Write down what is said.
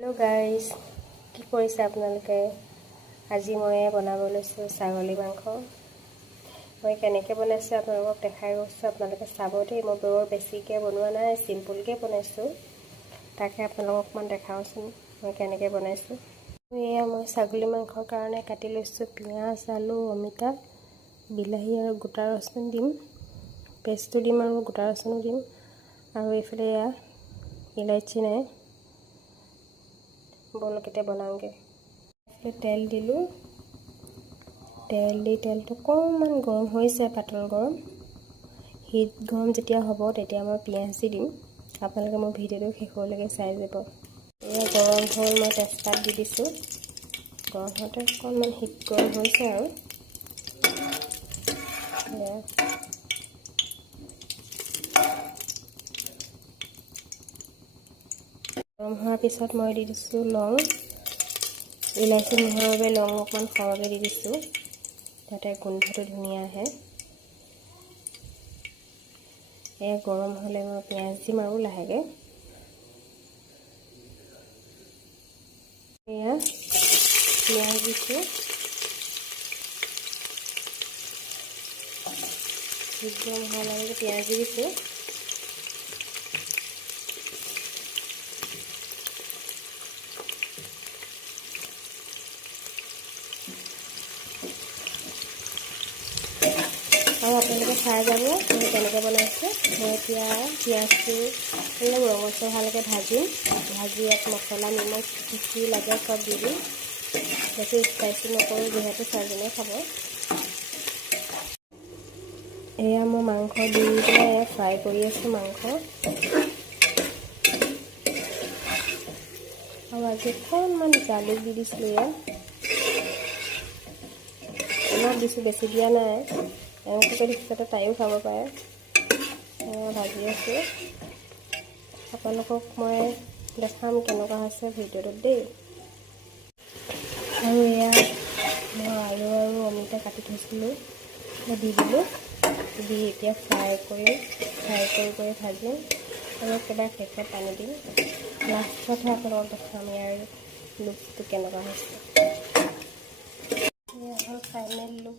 Hello guys, কি কৰিছে আপোনালোকে? আজি মই বনাব লৈছোঁ ছাগলী মাংস। মই কেনেকৈ বনাইছোঁ আপোনালোকক দেখাই গৈছোঁ। আপোনালোকে চাব দেই। মই বৰ বেছিকৈ বনোৱা নাই, চিম্পুলকৈ বনাইছোঁ। তাকে আপোনালোকক অকণমান দেখাওঁচোন মই কেনেকৈ বনাইছোঁ। এয়া মই ছাগলী মাংসৰ কাৰণে কাটি লৈছোঁ পিঁয়াজ, আলু, অমিতা, বিলাহী আৰু গোটা ৰচুন দিম। পেষ্টটো দিম আৰু গোটা ৰচুনো দিম। আৰু এইফালে এয়া ইলাইচি নাই। বলকেইটা বনাওঁগৈ। তেল দিলোঁ। তেল দি তেলটো অকণমান গৰম হৈছে, পাতল গৰম। হিট গৰম যেতিয়া হ'ব তেতিয়া মই পিঁয়াজ দি দিম। আপোনালোকে মোৰ ভিডিঅ'টো শেষলৈকে চাই যাব। এয়া গৰম হ'ল, মই তেজপাত দি দিছোঁ। গৰম হওঁতে অকণমান হিট গৰম হৈছে আৰু গৰম হোৱাৰ পিছত মই দি দিছোঁ লং। ইলাইচি নোহোৱাৰ বাবে লং অকণমান সৰহকৈ দি দিছোঁ, যাতে গোন্ধটো ধুনীয়া আহে। এয়া গৰম হ'লে মই পিঁয়াজ দিম আৰু লাহেকৈ। এয়া পিঁয়াজ দিছোঁ। গৰম হোৱাৰ লগে পিঁয়াজ দি দিছোঁ। আৰু আপোনালোকে চাই যাব মই কেনেকৈ বনাইছোঁ। মই এতিয়া পিঁয়াজটো অলপ ৰঙচুৱা হোৱালৈকে ভাজিম। ভাজি ইয়াত মছলা, নিমখ কি কি লাগে চব দি দিম। বেছি স্পাইচি নকৰোঁ যিহেতু ছোৱালীজনীয়ে খাব। এয়া মই মাংস দি পেলাই ফ্ৰাই কৰি আছোঁ মাংস। আৰু আজি অকণমান জালুক দি দিছিলোঁ। ইয়াত অলপ দিছোঁ, বেছি দিয়া নাই। এনেকৈ দিছোঁ তাইও খাব পাৰে। ভাজি আছোঁ। আপোনালোকক মই দেখাম কেনেকুৱা হৈছে ভিডিঅ'টোত দেই। আৰু এয়া মই আলু আৰু অমিতা কাটি থৈছিলোঁ, দি দিলোঁ। দি এতিয়া ফ্ৰাই কৰি ভাজিম আৰু একেবাৰে শেষত পানী দিম। লাষ্টতহে আপোনালোকক দেখাম ইয়াৰ লুকটো কেনেকুৱা হৈছে। এয়া হ'ল ফাইনেল লুক।